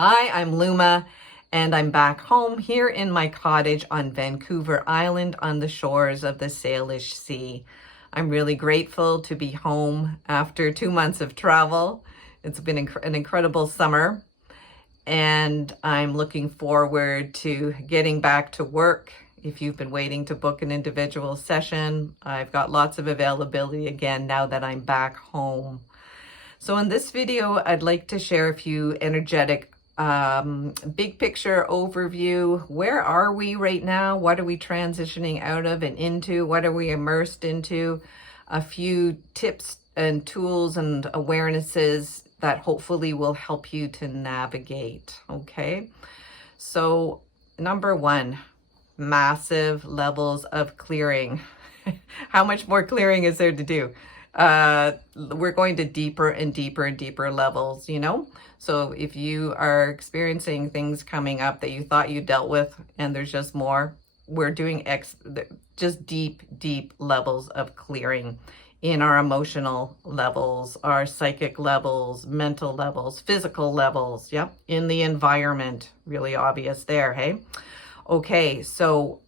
Hi, I'm Luma, and I'm back home here in my cottage on Vancouver Island on the shores of the Salish Sea. I'm really grateful to be home after 2 months of travel. It's been an incredible summer, and I'm looking forward to getting back to work. If you've been waiting to book an individual session, I've got lots of availability again now that I'm back home. So in this video, I'd like to share a few energetic big picture overview. Where are we right now? What are we transitioning out of and into? What are we immersed into? A few tips and tools and awarenesses that hopefully will help you to navigate. Okay. So number one, massive levels of clearing. How much more clearing is there to do? We're going to deeper and deeper and deeper levels, you know? So if you are experiencing things coming up that you thought you dealt with and there's just more, we're doing just deep, deep levels of clearing in our emotional levels, our psychic levels, mental levels, physical levels. Yep. In the environment, really obvious there. Hey. Okay. So,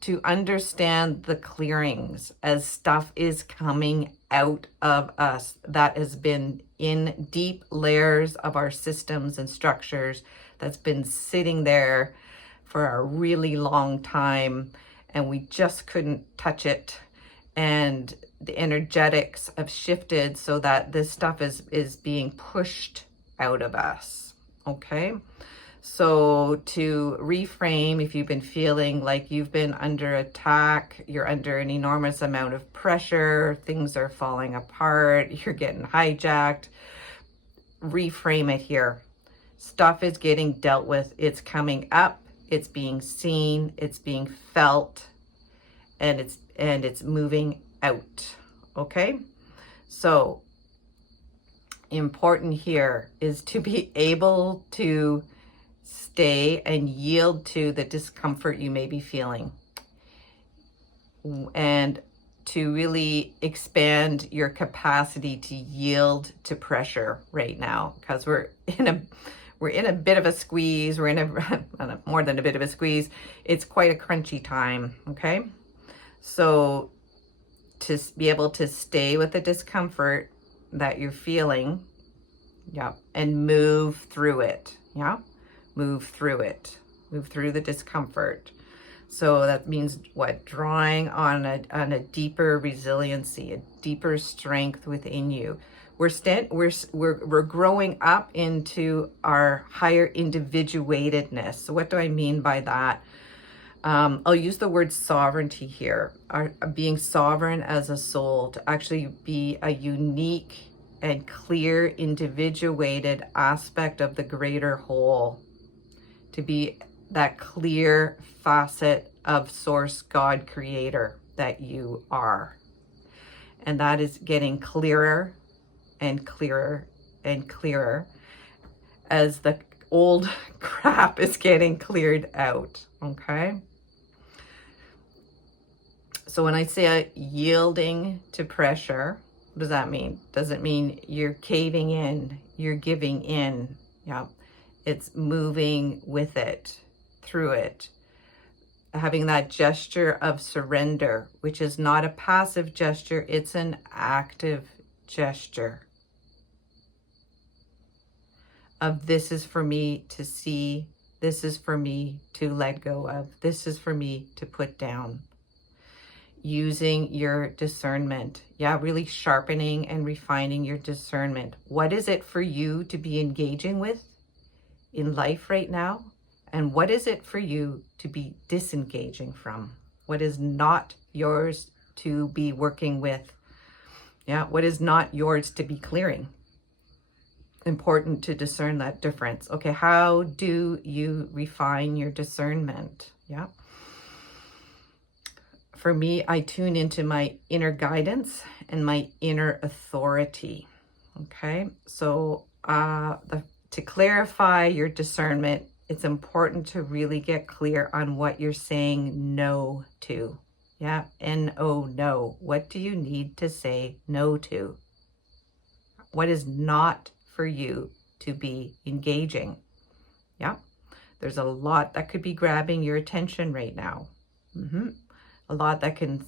to understand the clearings as stuff is coming out of us that has been in deep layers of our systems and structures, that's been sitting there for a really long time and we just couldn't touch it, and the energetics have shifted so that this stuff is being pushed out of us. Okay. So to reframe, if you've been feeling like you've been under attack, you're under an enormous amount of pressure, things are falling apart, you're getting hijacked, reframe it here. Stuff is getting dealt with. It's coming up, it's being seen, it's being felt, and it's moving out. Okay? So important here is to be able to stay and yield to the discomfort you may be feeling, and to really expand your capacity to yield to pressure right now, because we're in a bit of a squeeze. We're in a more than a bit of a squeeze. It's quite a crunchy time. Okay. So to be able to stay with the discomfort that you're feeling, yeah, and move through it. Yeah. Move through it, move through the discomfort. So that means what? Drawing on a deeper resiliency, a deeper strength within you. We're growing up into our higher individuatedness. So what do I mean by that? I'll use the word sovereignty here. Being sovereign as a soul, to actually be a unique and clear individuated aspect of the greater whole. To be that clear facet of source, God, creator that you are. And that is getting clearer and clearer and clearer as the old crap is getting cleared out. Okay. So when I say yielding to pressure, what does that mean? Does it mean you're caving in, you're giving in? Yeah. It's moving with it, through it, having that gesture of surrender, which is not a passive gesture, it's an active gesture of this is for me to see, this is for me to let go of, this is for me to put down. Using your discernment. Yeah, really sharpening and refining your discernment. What is it for you to be engaging with in life right now? And what is it for you to be disengaging from? What is not yours to be working with? Yeah, what is not yours to be clearing? Important to discern that difference. Okay, how do you refine your discernment? Yeah. For me, I tune into my inner guidance and my inner authority. Okay, so to clarify your discernment, it's important to really get clear on what you're saying no to. Yeah, N-O, no. What do you need to say no to? What is not for you to be engaging. Yeah, there's a lot that could be grabbing your attention right now. A lot that can,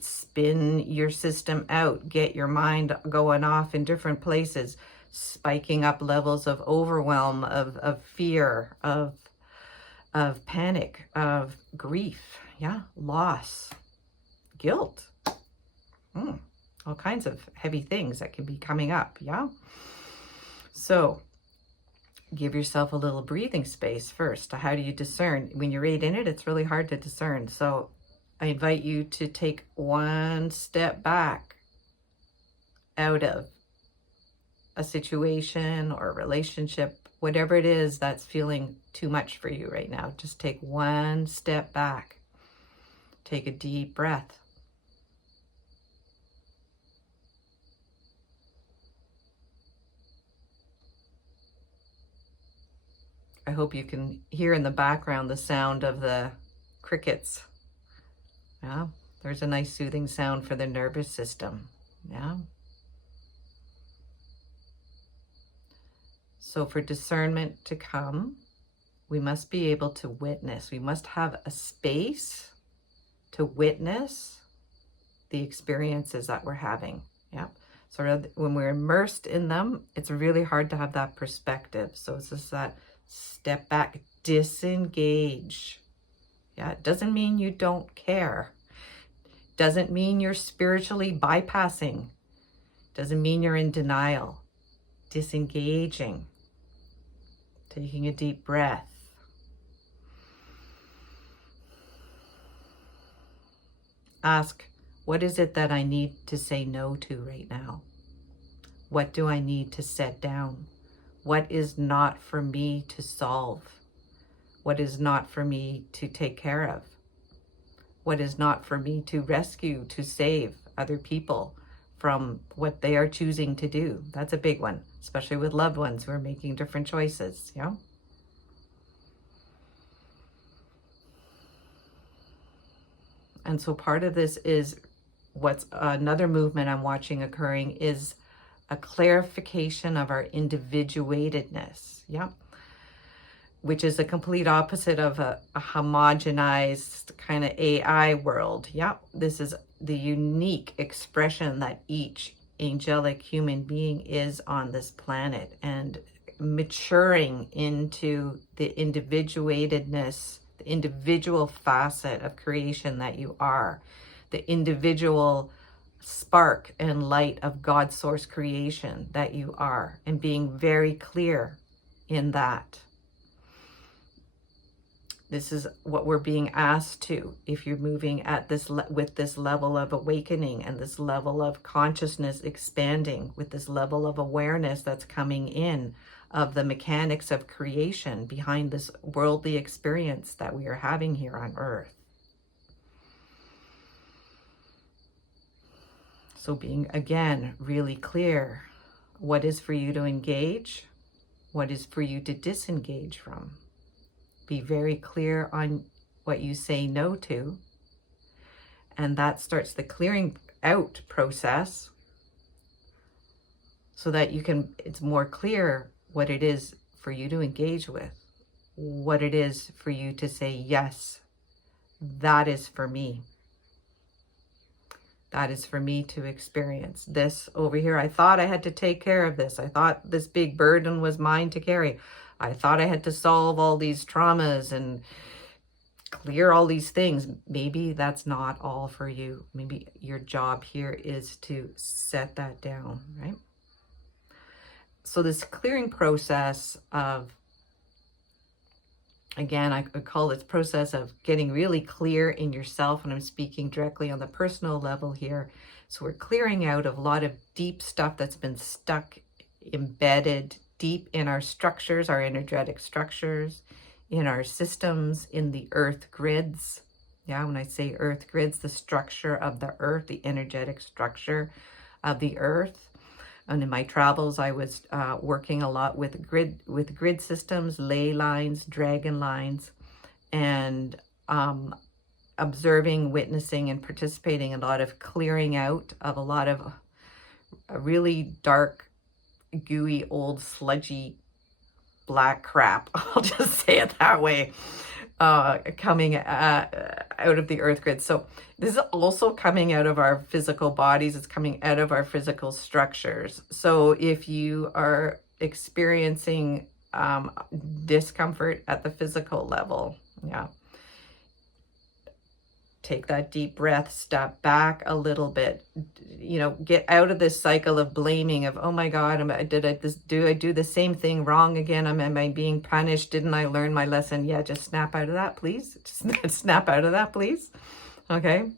spin your system out, get your mind going off in different places, spiking up levels of overwhelm, of fear, of panic, of grief, yeah, loss, guilt, all kinds of heavy things that can be coming up, yeah? So give yourself a little breathing space first. How do you discern? When you're right in it, it's really hard to discern. So I invite you to take one step back out of a situation or a relationship, whatever it is that's feeling too much for you right now. Just take one step back. Take a deep breath. I hope you can hear in the background the sound of the crickets. Yeah, there's a nice soothing sound for the nervous system. Yeah. So for discernment to come, we must be able to witness. We must have a space to witness the experiences that we're having. Yeah. So when we're immersed in them, it's really hard to have that perspective. So it's just that step back, disengage. Yeah, it doesn't mean you don't care. Doesn't mean you're spiritually bypassing. Doesn't mean you're in denial. Disengaging. Taking a deep breath. Ask, what is it that I need to say no to right now? What do I need to set down? What is not for me to solve? What is not for me to take care of? What is not for me to rescue, to save other people from what they are choosing to do? That's a big one, especially with loved ones who are making different choices, you know? And so part of this is what's another movement I'm watching occurring is a clarification of our individuatedness, yeah, which is a complete opposite of a homogenized kind of AI world. Yeah, this is the unique expression that each angelic human being is on this planet, and maturing into the individuatedness, the individual facet of creation that you are, the individual spark and light of God's source creation that you are, and being very clear in that. This is what we're being asked to, if you're moving at this with this level of awakening and this level of consciousness expanding, with this level of awareness that's coming in of the mechanics of creation behind this worldly experience that we are having here on Earth. So being, again, really clear, what is for you to engage, what is for you to disengage from. Be very clear on what you say no to, and that starts the clearing out process so that you can, it's more clear what it is for you to engage with, what it is for you to say, yes, that is for me. That is for me to experience. This over here, I thought I had to take care of this. I thought this big burden was mine to carry. I thought I had to solve all these traumas and clear all these things. Maybe that's not all for you. Maybe your job here is to set that down, right? So this clearing process of, again, I could call this process of getting really clear in yourself, and I'm speaking directly on the personal level here. So we're clearing out of a lot of deep stuff that's been stuck, embedded deep in our structures, our energetic structures, in our systems, in the earth grids. Yeah, when I say earth grids, the structure of the earth, the energetic structure of the earth. And in my travels, I was working a lot with grid systems, ley lines, dragon lines, and observing, witnessing, and participating in a lot of clearing out of a lot of really dark gooey, old, sludgy, black crap. I'll just say it that way. Coming out of the earth grid. So this is also coming out of our physical bodies. It's coming out of our physical structures. So if you are experiencing discomfort at the physical level, yeah, take that deep breath, step back a little bit, you know, get out of this cycle of blaming of, oh my God, do I do the same thing wrong again? Am I being punished? Didn't I learn my lesson? Yeah, just snap out of that, please. Just snap out of that, please. Okay.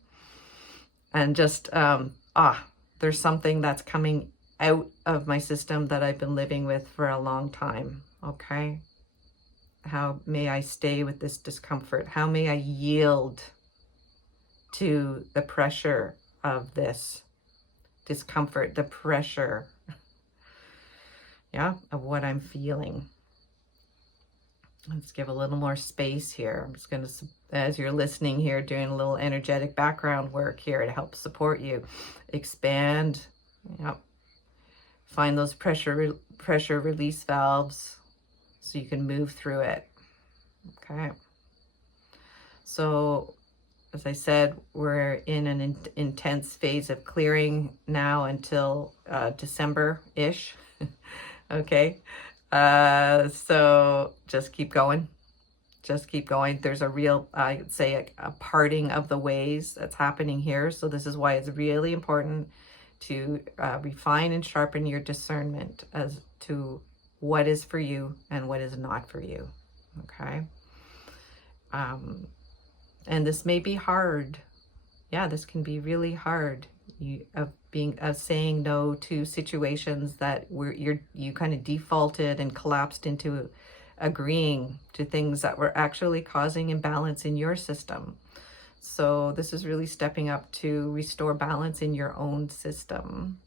And just, there's something that's coming out of my system that I've been living with for a long time. Okay. How may I stay with this discomfort? How may I yield to the pressure of this discomfort, the pressure, yeah, of what I'm feeling? Let's give a little more space here. I'm just going to, as you're listening here, doing a little energetic background work here to help support you. Expand, yeah. Find those pressure release valves so you can move through it. Okay. So, as I said, we're in an intense phase of clearing now until December-ish. Okay. So just keep going. Just keep going. There's a real, I'd say, a parting of the ways that's happening here. So this is why it's really important to refine and sharpen your discernment as to what is for you and what is not for you. Okay. And this may be hard. Yeah, this can be really hard. Of saying no to situations that you kind of defaulted and collapsed into agreeing to things that were actually causing imbalance in your system. So this is really stepping up to restore balance in your own system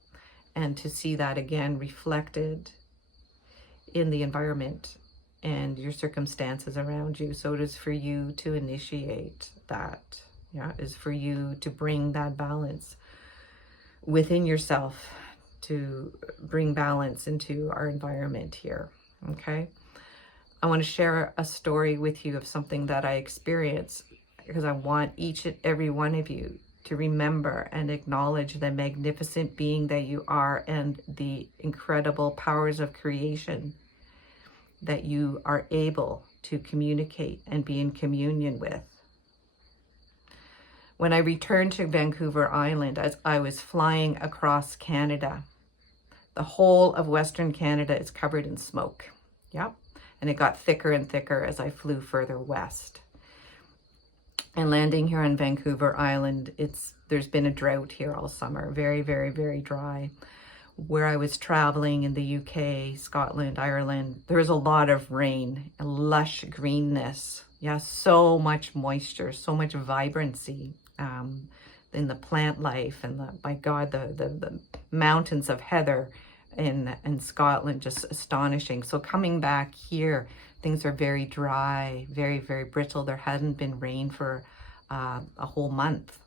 and to see that again reflected in the environment and your circumstances around you. So it is for you to initiate that. Yeah, it is for you to bring that balance within yourself, to bring balance into our environment here. Okay. I want to share a story with you of something that I experienced, because I want each and every one of you to remember and acknowledge the magnificent being that you are and the incredible powers of creation that you are able to communicate and be in communion with. When I returned to Vancouver Island, as I was flying across Canada, the whole of Western Canada is covered in smoke. Yep. And it got thicker and thicker as I flew further west. And landing here on Vancouver Island, there's been a drought here all summer. Very, very, very dry. Where I was traveling in the UK, Scotland, Ireland, there was a lot of rain, lush greenness. Yeah, so much moisture, so much vibrancy in the plant life, and the mountains of heather in Scotland, just astonishing. So coming back here, things are very dry, very, very brittle. There hadn't been rain for a whole month.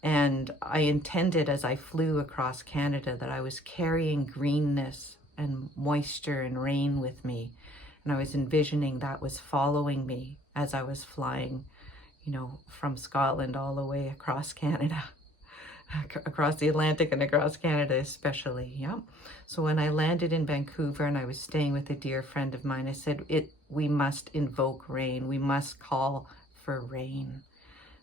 And I intended, as I flew across Canada, that I was carrying greenness and moisture and rain with me. And I was envisioning that was following me as I was flying, you know, from Scotland all the way across Canada, across the Atlantic and across Canada especially. Yeah. So when I landed in Vancouver and I was staying with a dear friend of mine, I said, we must invoke rain. We must call for rain.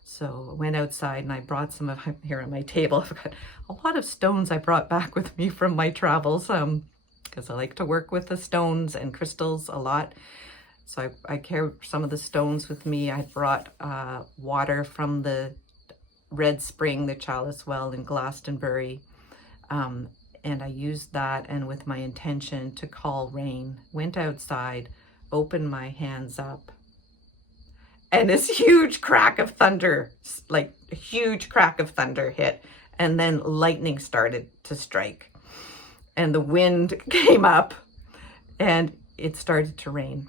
So I went outside and I brought some of, here on my table, I've got a lot of stones I brought back with me from my travels, because I like to work with the stones and crystals a lot. So I carried some of the stones with me. I brought water from the Red Spring, the Chalice Well in Glastonbury. And I used that, and with my intention to call rain, went outside, opened my hands up, and this huge crack of thunder, like a huge crack of thunder hit, and then lightning started to strike. And the wind came up, and it started to rain.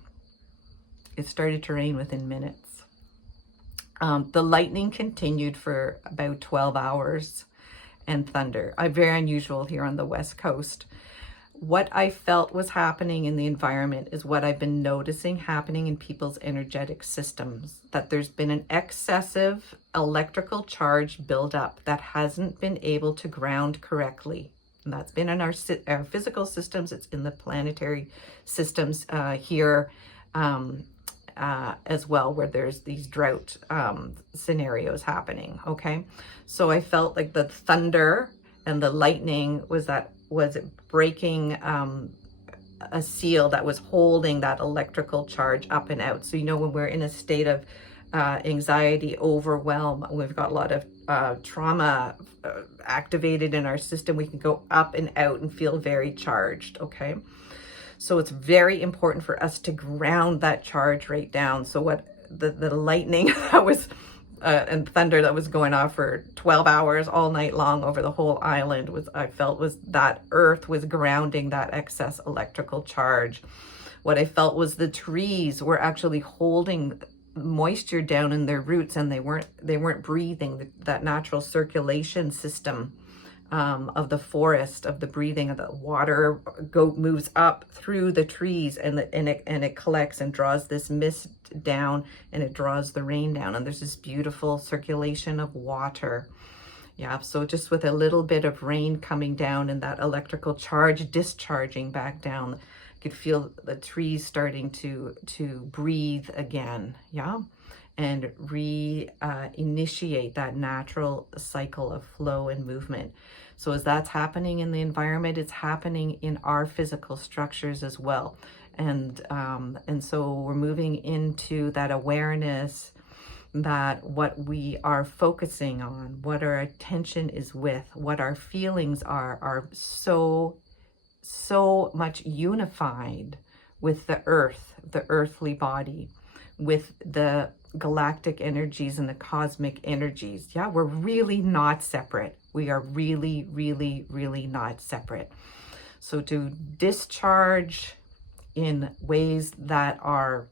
It started to rain within minutes. The lightning continued for about 12 hours, and thunder. Very unusual here on the West Coast. what I felt was happening in the environment is what I've been noticing happening in people's energetic systems, that there's been an excessive electrical charge buildup that hasn't been able to ground correctly. And that's been in our physical systems, it's in the planetary systems here as well, where there's these drought scenarios happening, okay? So I felt like the thunder and the lightning was breaking a seal that was holding that electrical charge up and out. So, you know, when we're in a state of anxiety, overwhelm, we've got a lot of trauma activated in our system, we can go up and out and feel very charged, okay? So it's very important for us to ground that charge right down. So what the lightning that was and thunder that was going off for 12 hours all night long over the whole island I felt was that earth was grounding that excess electrical charge. What I felt was the trees were actually holding moisture down in their roots, and they weren't breathing that natural circulation system of the forest, of the breathing of the water moves up through the trees, and it collects and draws this mist down, and it draws the rain down, and there's this beautiful circulation of water. Yeah, so just with a little bit of rain coming down and that electrical charge discharging back down, you could feel the trees starting to breathe again. Yeah, and initiate that natural cycle of flow and movement. So as that's happening in the environment, it's happening in our physical structures as well. And so we're moving into that awareness that what we are focusing on, what our attention is with, what our feelings are so much unified with the earth, the earthly body, with the galactic energies and the cosmic energies. Yeah, we're really not separate. We are really, really, really not separate. So to discharge in ways that are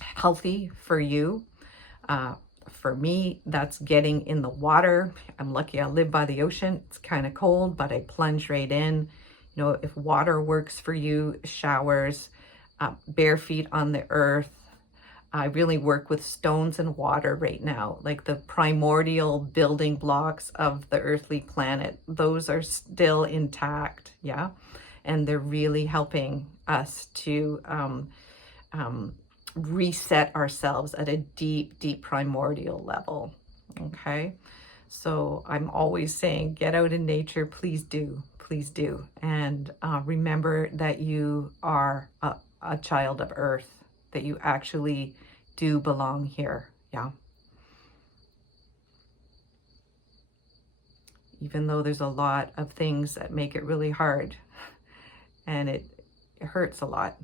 healthy for you, for me, that's getting in the water. I'm lucky I live by the ocean. It's kind of cold, but I plunge right in. You know, if water works for you, showers, bare feet on the earth. I really work with stones and water right now, like the primordial building blocks of the earthly planet. Those are still intact, yeah? And they're really helping us to reset ourselves at a deep, deep primordial level, okay? So I'm always saying, get out in nature, please do, please do. And remember that you are a child of earth, that you actually do belong here, yeah? Even though there's a lot of things that make it really hard, and it hurts a lot.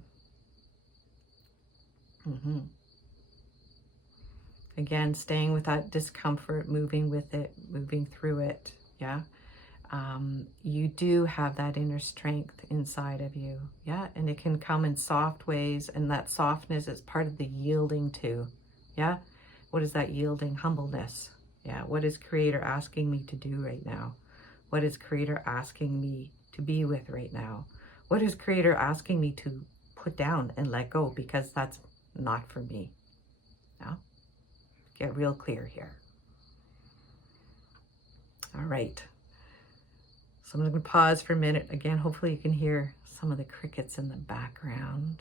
Again, staying with that discomfort, moving with it, moving through it, yeah? You do have that inner strength inside of you, yeah? And it can come in soft ways, and that softness is part of the yielding too, yeah? What is that yielding? Humbleness, yeah? What is Creator asking me to do right now? What is Creator asking me to be with right now? What is Creator asking me to put down and let go, because that's not for me, yeah? Get real clear here. All right. So I'm going to pause for a minute. Again, hopefully you can hear some of the crickets in the background.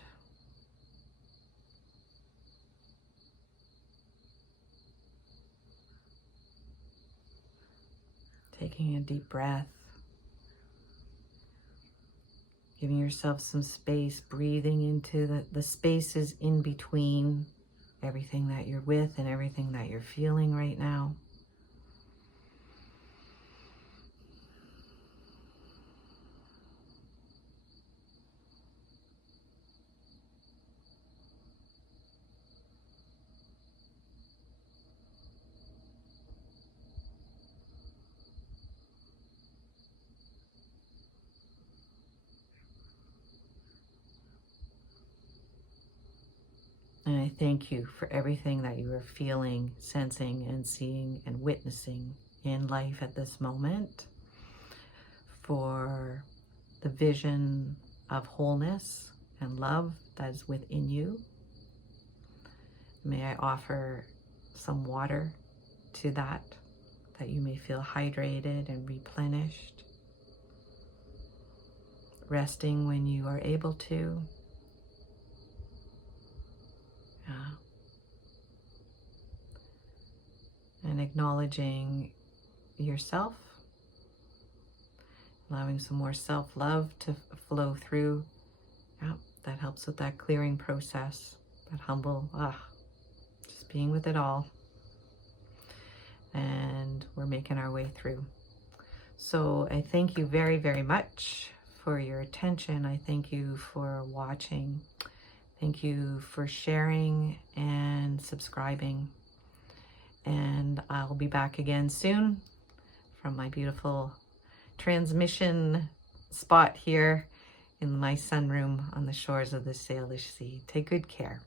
Taking a deep breath. Giving yourself some space, breathing into the spaces in between everything that you're with and everything that you're feeling right now. And I thank you for everything that you are feeling, sensing, and seeing and witnessing in life at this moment, for the vision of wholeness and love that is within you. May I offer some water to that you may feel hydrated and replenished, resting when you are able to. And acknowledging yourself, allowing some more self-love to flow through. That helps with that clearing process, that humble, just being with it all. And we're making our way through. So I thank you very, very much for your attention. I thank you for watching. Thank you for sharing and subscribing. And I'll be back again soon from my beautiful transmission spot here in my sunroom on the shores of the Salish Sea. Take good care.